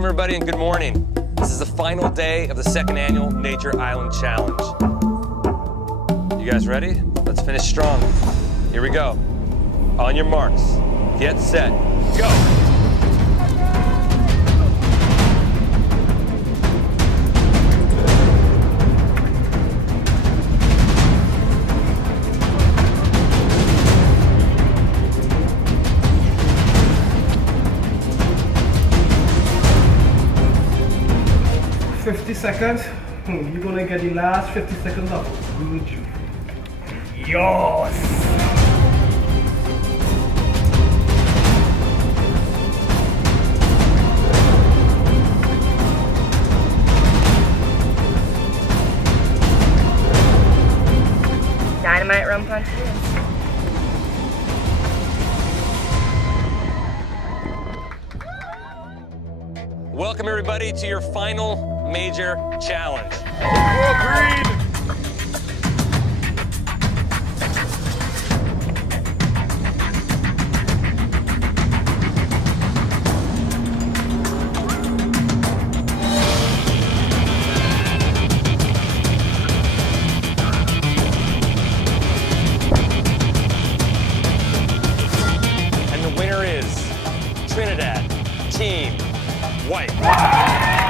Welcome everybody and good morning. This is the final day of the second annual Nature Island Challenge. You guys ready? Let's finish strong. Here we go. On your marks, get set, go! 50 seconds. You're gonna get the last 50 seconds of good juice. Yes! Dynamite rum punch. Welcome everybody to your final major challenge. Agreed! And the winner is Trinidad Team White.